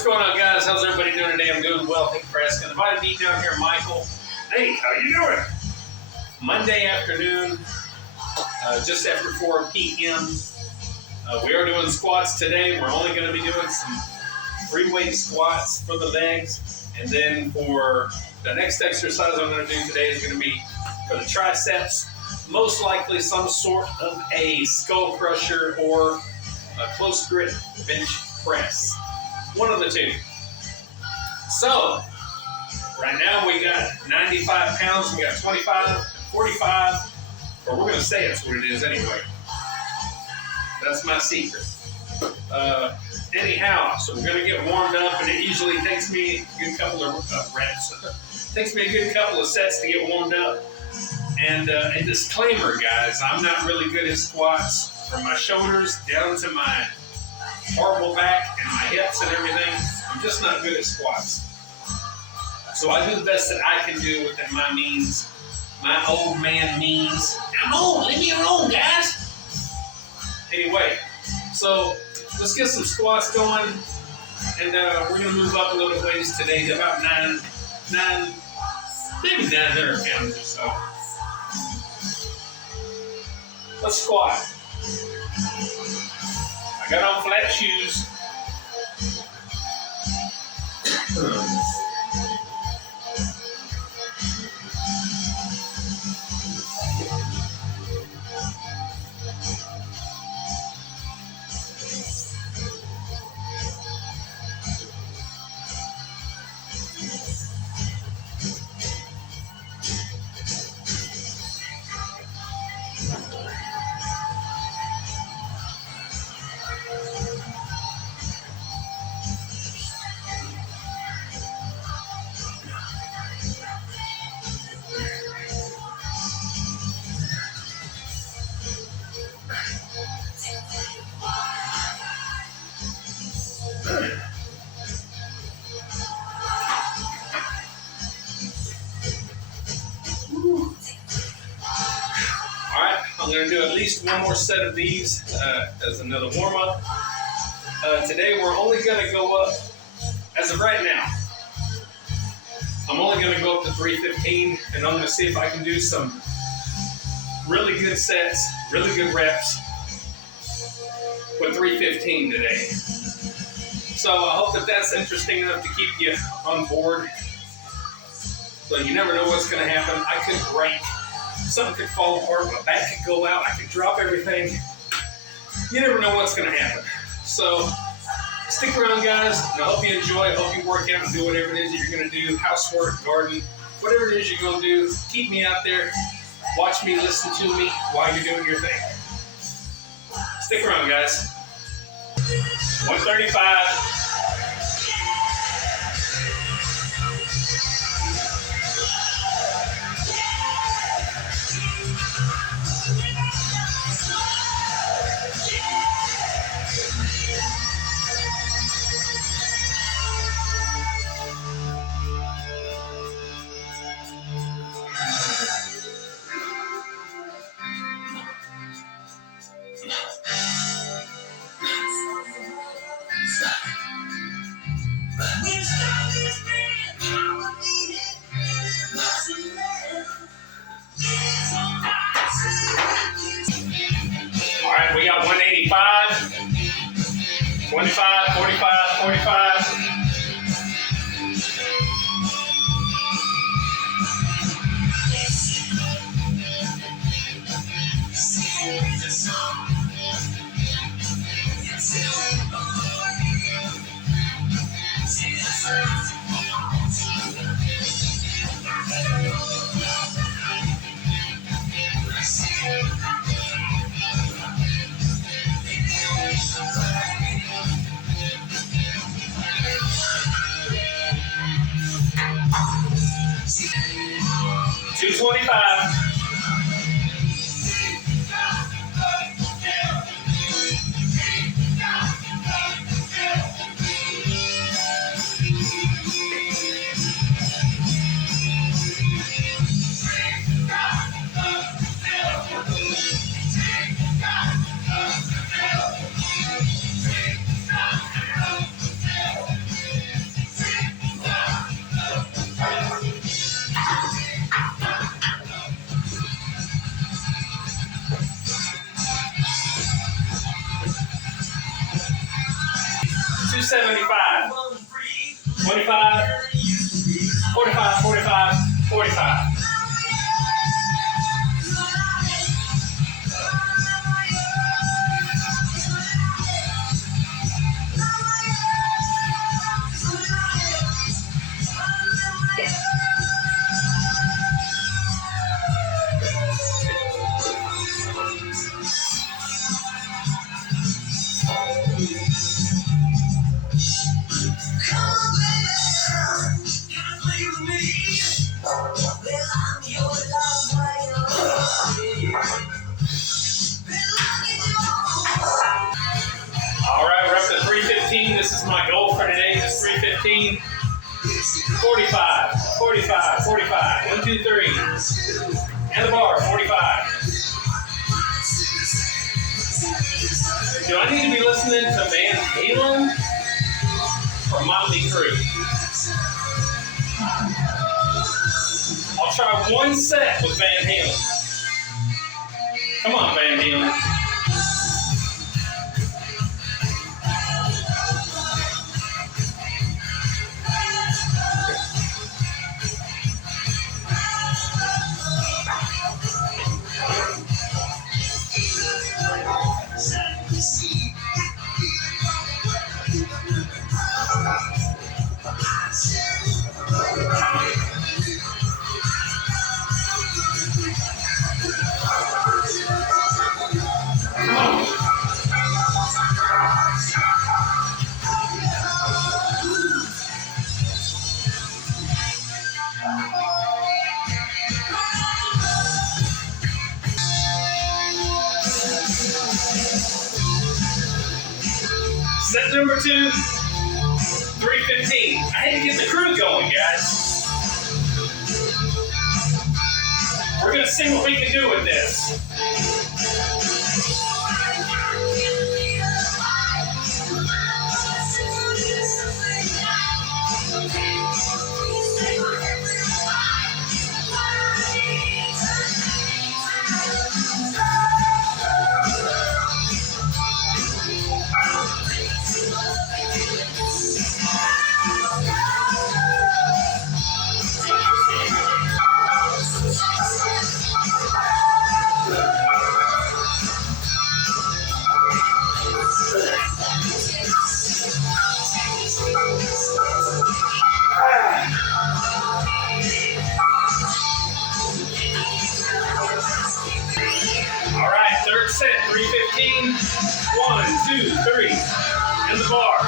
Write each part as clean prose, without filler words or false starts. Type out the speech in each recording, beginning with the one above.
what's going on, guys? How's everybody doing today? I'm doing well. Thank you for asking. Invited me down here, Michael. Hey, how you doing? Monday afternoon, just after 4 p.m. We are doing squats today. We're only going to be doing some free weight squats for the legs. And then for the next exercise I'm going to do today is going to be for the triceps. Most likely some sort of a skull crusher or a close grip bench press. One of the two. So, right now we got 95 pounds, we got 25, 45, or we're going to say that's what it is anyway. That's my secret. Anyhow, so we're going to get warmed up, and it usually takes me a good couple of reps. It takes me a good couple of sets to get warmed up. And a disclaimer, guys, I'm not really good at squats from my shoulders down to my horrible back and my hips and everything. I'm just not good at squats. So I do the best that I can do within my means, my old man means. I'm old, leave me alone, guys. Anyway, so let's get some squats going, and we're going to move up a little ways today to about maybe 900 pounds or so. Let's squat. I got on flat shoes. I'm going to do at least one more set of these as another warm-up. Today we're only going to go up, as of right now, I'm only going to go up to 315, and I'm going to see if I can do some really good sets, really good reps with 315 today. So I hope that that's interesting enough to keep you on board. So you never know what's going to happen. I could break. Something could fall apart, my back could go out, I could drop everything. You never know what's going to happen. So, stick around, guys, and I hope you enjoy. I hope you work out and do whatever it is that you're going to do, housework, garden, whatever it is you're going to do. Keep me out there. Watch me, listen to me while you're doing your thing. Stick around, guys. 135. All right, we got 185, 25, 45, 45. $225. 75. 25, 45, 45, 45. All right, we're up to 315. This is my goal for today. Just 315. 45, 45, 45. 1, 2, 3. And the bar, 45. Do I need to be listening to Van Halen or Motley Crue? I'll try one set with Van Halen. Come on, Van Halen. Set number 2, 315. I had to get the crew going, guys. We're going to see what we can do with this. All right, third set, 315. 1, 2, 3. And the bar.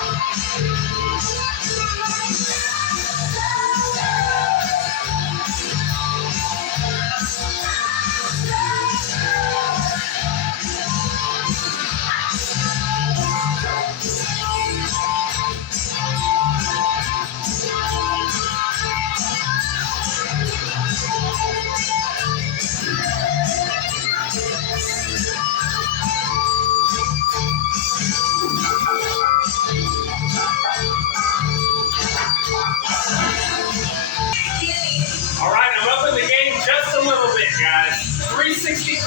All right, I'm up in the game just a little bit, guys. 365,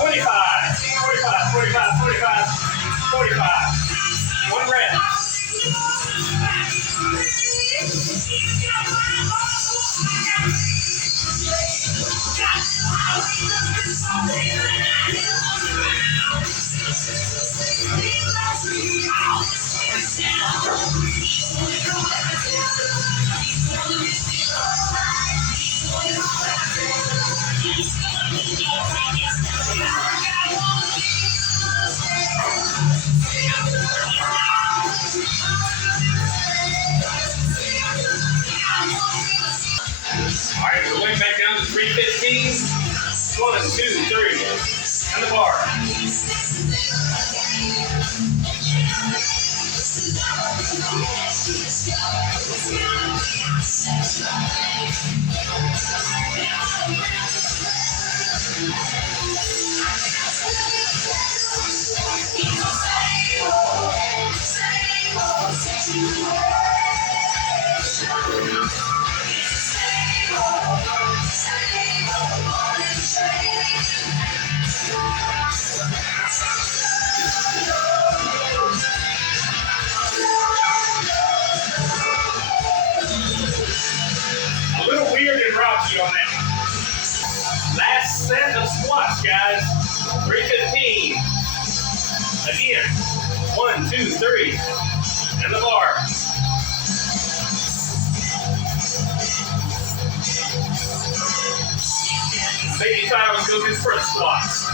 25, 45, 45, 45, 45. One rep. All right, we're going back down to 315. 1, 2, 3. And the bar. set of squats, guys. 315. Again. 1, 2, 3. And the bar. Baby thought I was going to do front squats.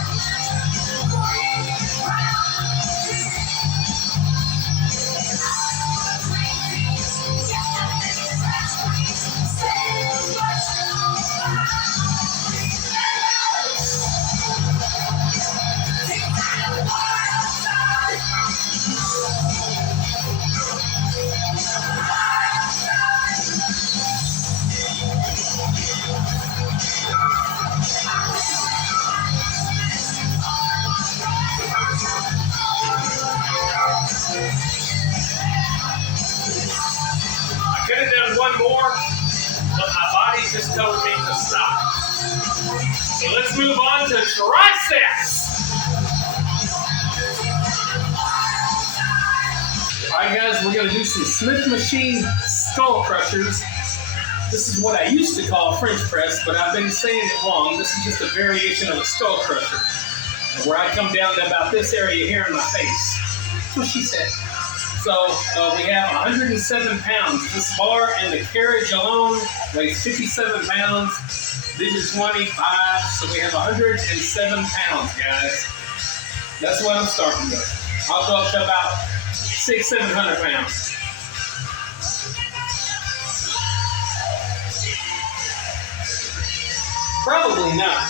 I could have done one more, but my body just told me to stop. So let's move on to triceps. Alright guys, we're going to do some Smith machine skull crushers. This is what I used to call a French press, but I've been saying it wrong. This is just a variation of a skull crusher, where I come down to about this area here in my face. That's what she said. So we have 107 pounds. This bar and the carriage alone weighs 57 pounds. These are 25, so we have 107 pounds, guys. That's what I'm starting with. I'll go up to about 600-700 pounds. Probably not.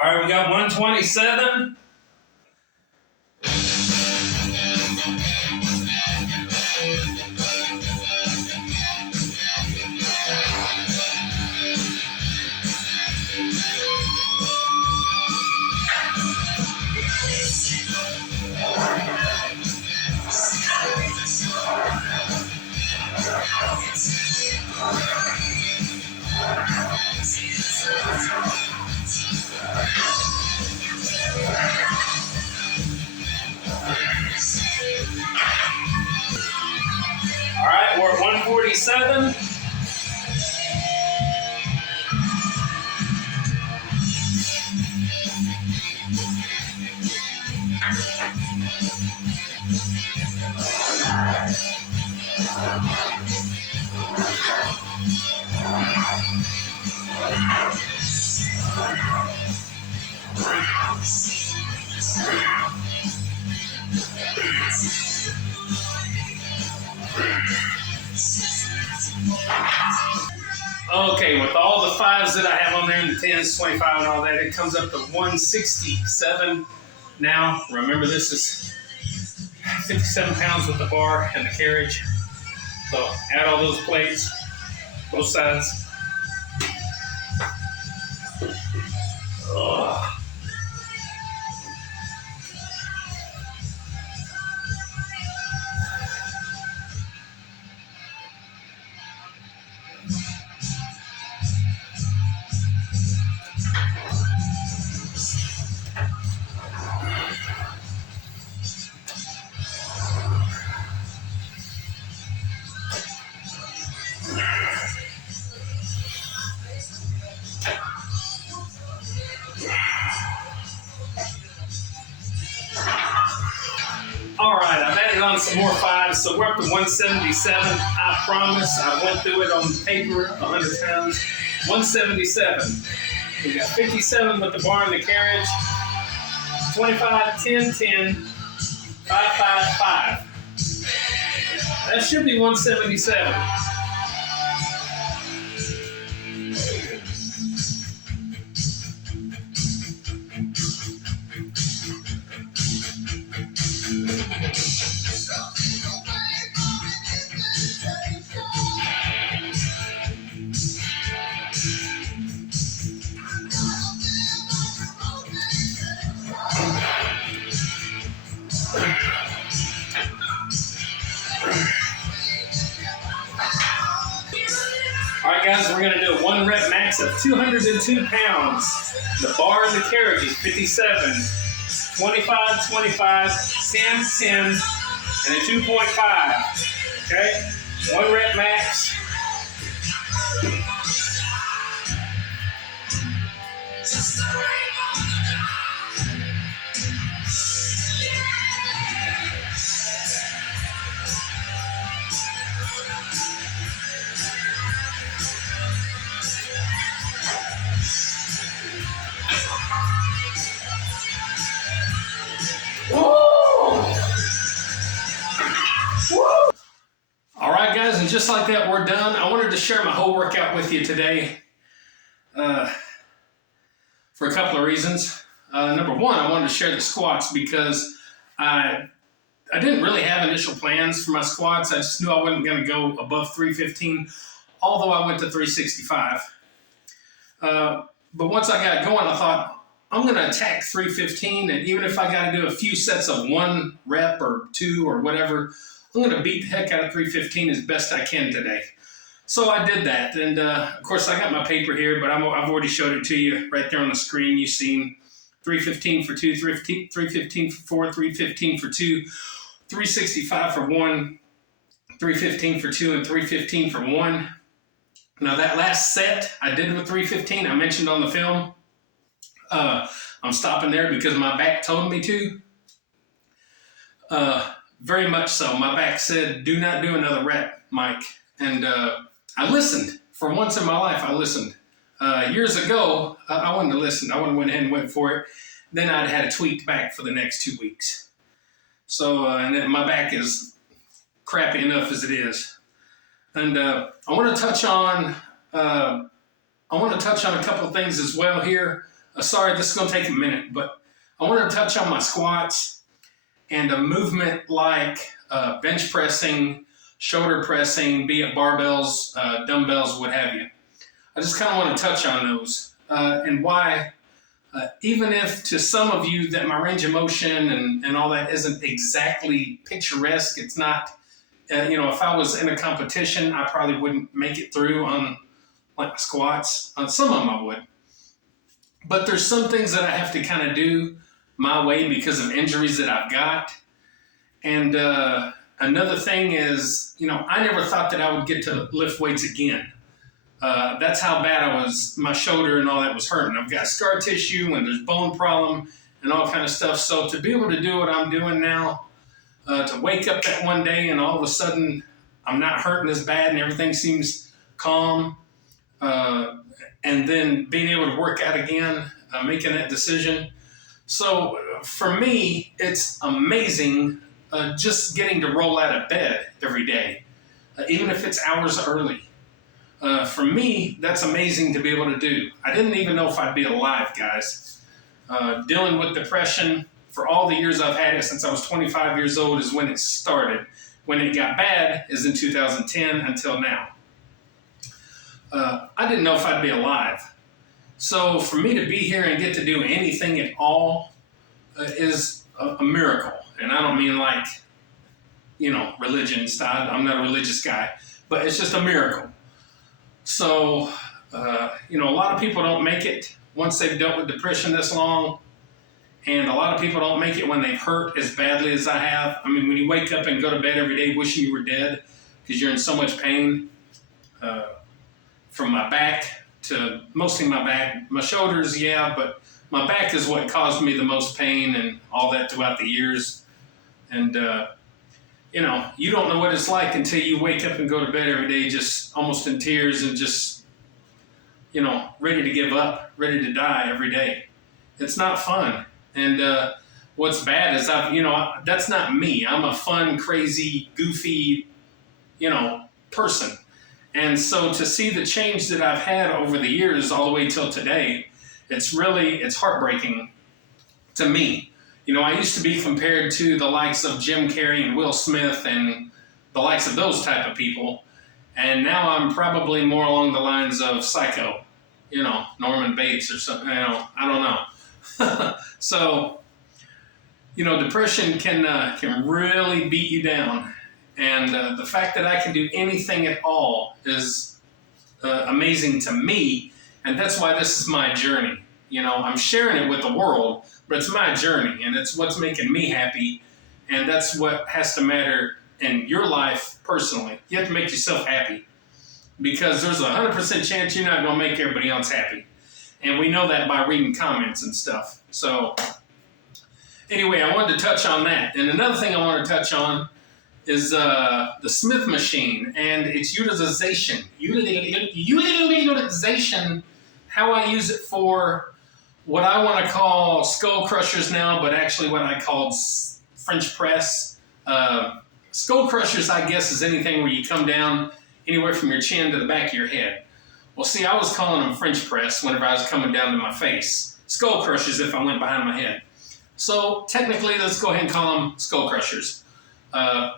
All right, we got 127. All right, we're at 147. Okay, with all the 5s that I have on there and the 10s, 25 and all that, it comes up to 167 now. Remember, this is 57 pounds with the bar and the carriage. So add all those plates, both sides. Ugh. All right, I've added on some more 5s, so we're up to 177. I promise, I went through it on paper 100 times. 177. We got 57 with the bar and the carriage. 25, 10, 10, 5, 5, 5. That should be 177. All right, guys, we're going to do a 1 rep max of 202 pounds. The bar and the carriage is 57, 25, 25, 10, 10, and a 2.5. Okay? 1 rep max. All right, guys, and just like that, we're done. I wanted to share my whole workout with you today for a couple of reasons. Number one, I wanted to share the squats because I didn't really have initial plans for my squats. I just knew I wasn't going to go above 315, although I went to 365. But once I got going, I thought, I'm going to attack 315, and even if I got to do a few sets of 1 rep or 2 or whatever, I'm going to beat the heck out of 315 as best I can today. So I did that, and of course I got my paper here, but I've already showed it to you right there on the screen. You've seen 315 for 2, 315 for 4, 315 for 2, 365 for 1, 315 for 2, and 315 for 1. Now that last set I did with 315, I mentioned on the film. I'm stopping there because my back told me to. Very much so. My back said, do not do another rep, Mike. And I listened. For once in my life, I listened. Years ago, I wouldn't have listened. I wouldn't have went ahead and went for it. Then I'd had a tweaked back for the next 2 weeks. So, and then my back is crappy enough as it is. And I want to touch on a couple of things as well here. Sorry, this is going to take a minute, but I want to touch on my squats and a movement like bench pressing, shoulder pressing, be it barbells, dumbbells, what have you. I just kind of want to touch on those and why, even if to some of you that my range of motion and all that isn't exactly picturesque, it's not, if I was in a competition, I probably wouldn't make it through on like my squats. On some of them I would. But there's some things that I have to kind of do my way because of injuries that I've got. And another thing is, I never thought that I would get to lift weights again. That's how bad I was. My shoulder and all that was hurting. I've got scar tissue and there's bone problem and all kind of stuff. So to be able to do what I'm doing now, to wake up that one day and all of a sudden I'm not hurting as bad and everything seems calm, and then being able to work out again, making that decision. So for me, it's amazing just getting to roll out of bed every day, even if it's hours early. For me, that's amazing to be able to do. I didn't even know if I'd be alive, guys. Dealing with depression for all the years I've had it since I was 25 years old is when it started. When it got bad is in 2010 until now. I didn't know if I'd be alive. So for me to be here and get to do anything at all is a miracle. And I don't mean like, religion style. I'm not a religious guy, but it's just a miracle. So, a lot of people don't make it once they've dealt with depression this long. And a lot of people don't make it when they've hurt as badly as I have. I mean, when you wake up and go to bed every day wishing you were dead because you're in so much pain, from my back to mostly my back, my shoulders, yeah, but my back is what caused me the most pain and all that throughout the years. And, you don't know what it's like until you wake up and go to bed every day just almost in tears and just, ready to give up, ready to die every day. It's not fun. And what's bad is that's not me. I'm a fun, crazy, goofy, person. And so to see the change that I've had over the years all the way till today, it's heartbreaking to me. I used to be compared to the likes of Jim Carrey and Will Smith and the likes of those type of people. And now I'm probably more along the lines of Psycho, Norman Bates or something, I don't know. So, depression can really beat you down. And the fact that I can do anything at all is amazing to me, and that's why this is my journey. You know, I'm sharing it with the world, but it's my journey, and it's what's making me happy, and that's what has to matter in your life personally. You have to make yourself happy, because there's a 100% chance you're not going to make everybody else happy. And we know that by reading comments and stuff. So anyway, I wanted to touch on that. And another thing I want to touch on is the Smith machine and its utilization. Utilization, how I use it for what I want to call SkullCrushers now, but actually what I called French press. SkullCrushers, I guess, is anything where you come down anywhere from your chin to the back of your head. Well, see, I was calling them French press whenever I was coming down to my face. SkullCrushers if I went behind my head. So technically, let's go ahead and call them SkullCrushers.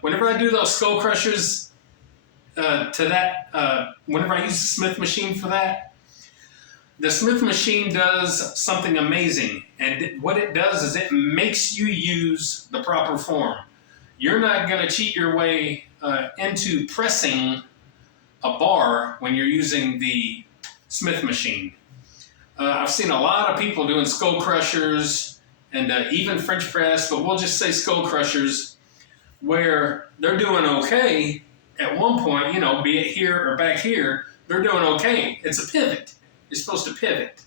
Whenever I do those SkullCrushers whenever I use the Smith machine for that, the Smith machine does something amazing. And what it does is it makes you use the proper form. You're not going to cheat your way into pressing a bar when you're using the Smith machine. I've seen a lot of people doing SkullCrushers and even French press, but we'll just say SkullCrushers, where they're doing okay at one point, you know, be it here or back here, they're doing okay. It's a pivot. You're supposed to pivot.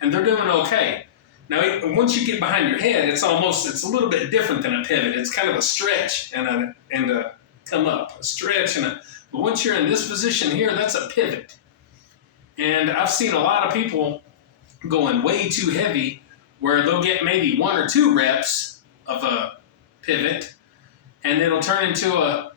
And they're doing okay. Now, once you get behind your head, it's a little bit different than a pivot. It's kind of a stretch and a come up, a stretch and a. But once you're in this position here, that's a pivot. And I've seen a lot of people going way too heavy where they'll get maybe 1 or 2 reps of a pivot and it'll turn into a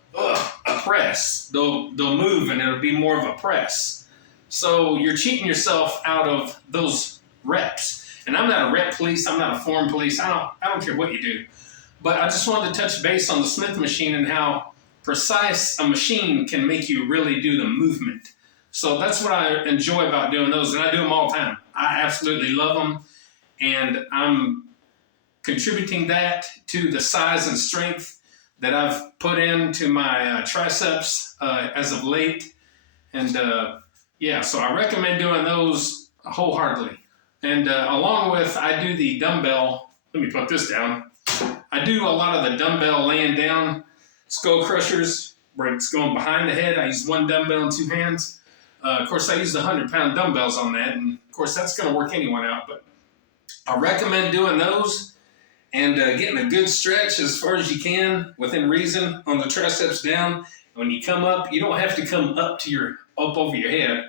press. They'll move and it'll be more of a press. So you're cheating yourself out of those reps. And I'm not a rep police. I'm not a form police. I don't care what you do. But I just wanted to touch base on the Smith machine and how precise a machine can make you really do the movement. So that's what I enjoy about doing those, and I do them all the time. I absolutely love them, and I'm contributing that to the size and strength that I've put into my triceps as of late. And so I recommend doing those wholeheartedly. And along with, I do the dumbbell, let me put this down. I do a lot of the dumbbell laying down SkullCrushers, where it's going behind the head. I use 1 dumbbell in 2 hands. Of course, I use the 100-pound dumbbells on that, and of course, that's going to work anyone out. But I recommend doing those and getting a good stretch as far as you can, within reason, on the triceps down. When you come up, you don't have to come up over your head,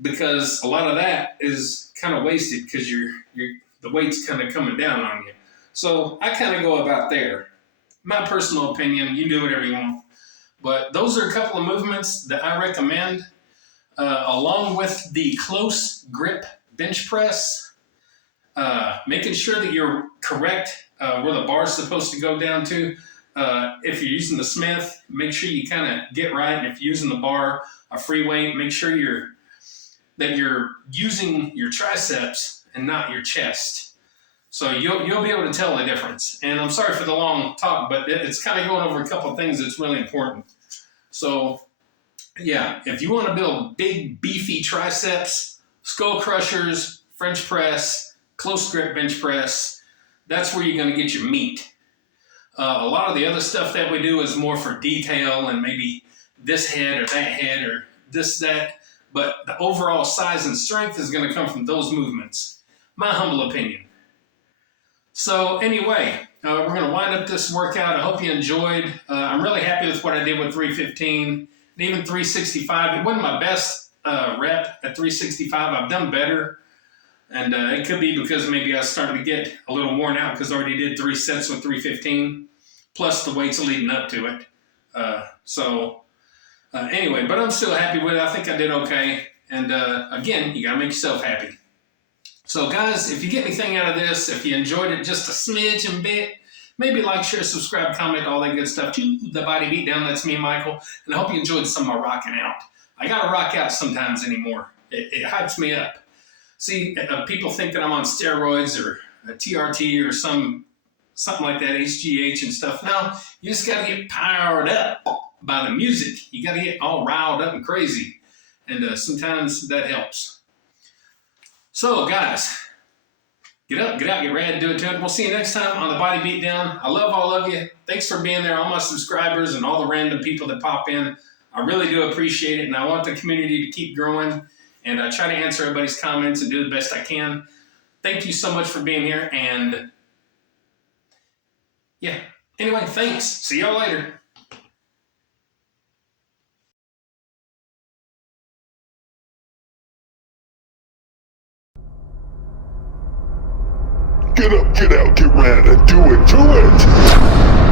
because a lot of that is kind of wasted because the weight's kind of coming down on you. So I kind of go about there. My personal opinion, you do whatever you want. But those are a couple of movements that I recommend, along with the close grip bench press, making sure that you're correct where the bar is supposed to go down to. If you're using the Smith, make sure you kind of get right. And if you're using the bar, a free weight, make sure that you're using your triceps and not your chest. So you'll be able to tell the difference. And I'm sorry for the long talk, but it's kind of going over a couple of things that's really important. So, yeah, if you want to build big, beefy triceps, SkullCrushers, French press, close grip bench press, that's where you're going to get your meat. A lot of the other stuff that we do is more for detail and maybe this head or that head or this, that. But the overall size and strength is going to come from those movements. My humble opinion. So anyway, we're going to wind up this workout. I hope you enjoyed. I'm really happy with what I did with 315 and even 365. It wasn't my best rep at 365. I've done better. And it could be because maybe I was starting to get a little worn out because I already did 3 sets with 315, plus the weights leading up to it. Anyway, but I'm still happy with it. I think I did okay. And again, you got to make yourself happy. So guys, if you get anything out of this, if you enjoyed it just a smidge and bit, maybe like, share, subscribe, comment, all that good stuff to the Body Beatdown. That's me, Michael. And I hope you enjoyed some of my rocking out. I got to rock out sometimes anymore. It hypes me up. See, people think that I'm on steroids or a TRT or something like that, HGH and stuff. No, you just got to get powered up by the music. You got to get all riled up and crazy. and sometimes that helps. So, guys, get up, get out, get ready, do it to it. We'll see you next time on the Body Beatdown. I love all of you. Thanks for being there, all my subscribers and all the random people that pop in. I really do appreciate it, and I want the community to keep growing, and I try to answer everybody's comments and do the best I can. Thank you so much for being here, and yeah. Anyway, thanks. See y'all later. Get up, get out, get ready, do it, do it!